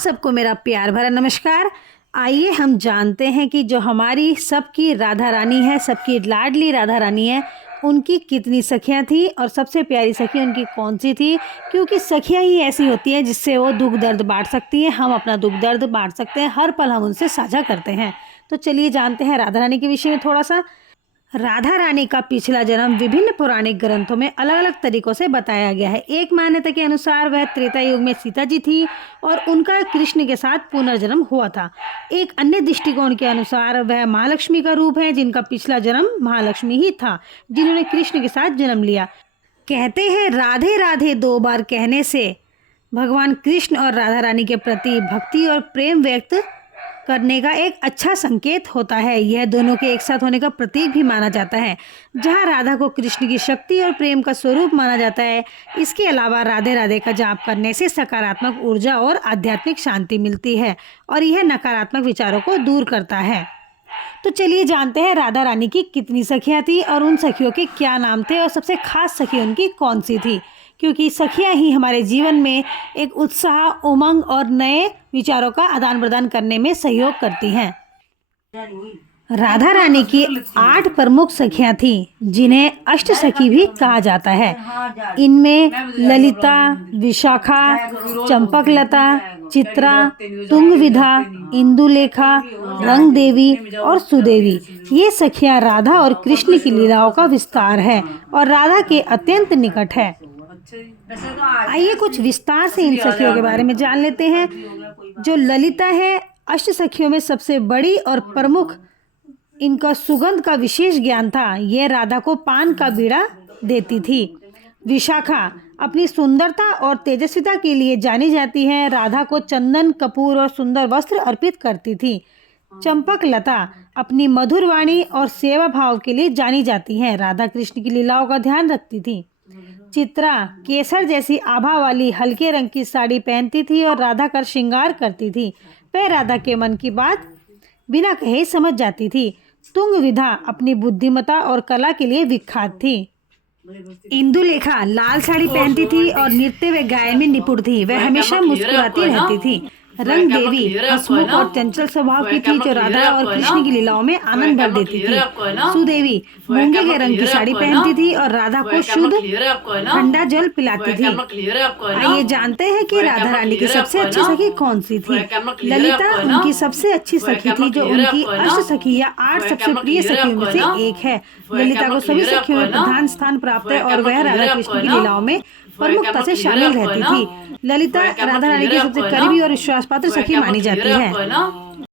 सबको मेरा प्यार भरा नमस्कार। आइए हम जानते हैं कि जो हमारी सबकी राधा रानी है, सबकी लाडली राधा रानी है, उनकी कितनी सखियां थी और सबसे प्यारी सखी उनकी कौन सी थी। क्योंकि सखियां ही ऐसी होती हैं जिससे वो दुख दर्द बांट सकती हैं। हम अपना दुख दर्द बांट सकते हैं, हर पल हम उनसे साझा करते हैं। तो चलिए जानते हैं राधा रानी के विषय में थोड़ा सा। राधा रानी का पिछला जन्म विभिन्न पौराणिक ग्रंथों में अलग अलग तरीकों से बताया गया है। एक मान्यता के अनुसार वह त्रेता युग में सीता जी थी और उनका कृष्ण के साथ पुनर्जन्म हुआ था। एक अन्य दृष्टिकोण के अनुसार वह महालक्ष्मी का रूप है, जिनका पिछला जन्म महालक्ष्मी ही था, जिन्होंने कृष्ण के साथ जन्म लिया। कहते हैं राधे राधे 2 बार कहने से भगवान कृष्ण और राधा रानी के प्रति भक्ति और प्रेम व्यक्त करने का एक अच्छा संकेत होता है। यह दोनों के एक साथ होने का प्रतीक भी माना जाता है। जहां राधा को कृष्ण की शक्ति और प्रेम का स्वरूप माना जाता है, इसके अलावा राधे राधे का जाप करने से सकारात्मक ऊर्जा और आध्यात्मिक शांति मिलती है और यह नकारात्मक विचारों को दूर करता है। तो चलिए जानते हैं राधा रानी की कितनी सखियां थी और उन सखियों के क्या नाम थे और सबसे खास सखी उनकी कौन सी थी। क्योंकि सखियां ही हमारे जीवन में एक उत्साह, उमंग और नए विचारों का आदान प्रदान करने में सहयोग करती हैं। राधा रानी की 8 प्रमुख सखियां थीं, जिन्हें अष्ट सखी भी कहा जाता है। इनमें ललिता, विशाखा, चंपकलता, चित्रा, तुंगविधा, इंदुलेखा, रंग देवी और सुदेवी, ये सखियां राधा और कृष्ण की लीलाओं का विस्तार है और राधा के अत्यंत निकट है। आइए कुछ विस्तार से इन सखियों के बारे में जान लेते हैं। जो ललिता है, अष्ट सखियों में सबसे बड़ी और प्रमुख, इनका सुगंध का विशेष ज्ञान था। यह राधा को पान का बीड़ा देती थी। विशाखा अपनी सुंदरता और तेजस्विता के लिए जानी जाती है। राधा को चंदन, कपूर और सुंदर वस्त्र अर्पित करती थी। चंपकलता अपनी मधुर वाणी और सेवा भाव के लिए जानी जाती हैं। राधा कृष्ण की लीलाओं का ध्यान रखती थी। चित्रा केसर जैसी आभा वाली हल्के रंग की साड़ी पहनती थी और राधा का श्रृंगार करती थी। वह राधा के मन की बात बिना कहे समझ जाती थी। तुंगविधा अपनी बुद्धिमता और कला के लिए विख्यात थी। इंदुलेखा लाल साड़ी पहनती थी और नृत्य व गायन में निपुण थी। वह हमेशा मुस्कुराती रहती थी। रंग देवी हंसमुख और चंचल स्वभाव की थी, जो राधा और कृष्ण की लीलाओं में आनंद भर देती थी। सुदेवी मूंगे के रंग की साड़ी पहनती थी और राधा को शुद्ध ठंडा जल पिलाती थी। आइए जानते हैं कि राधा रानी की सबसे अच्छी सखी कौन सी थी। ललिता उनकी सबसे अच्छी सखी थी, जो उनकी अष्ट सखी या 8 सबसे प्रिय सखियों में से एक है। ललिता को सभी सखियों में प्रधान स्थान प्राप्त है और वह राधा कृष्ण की लीलाओं में प्रमुखता से शामिल रहती थी। ललिता राधा रानी की सबसे करीबी और विश्वास पात्र सखी मानी जाती है।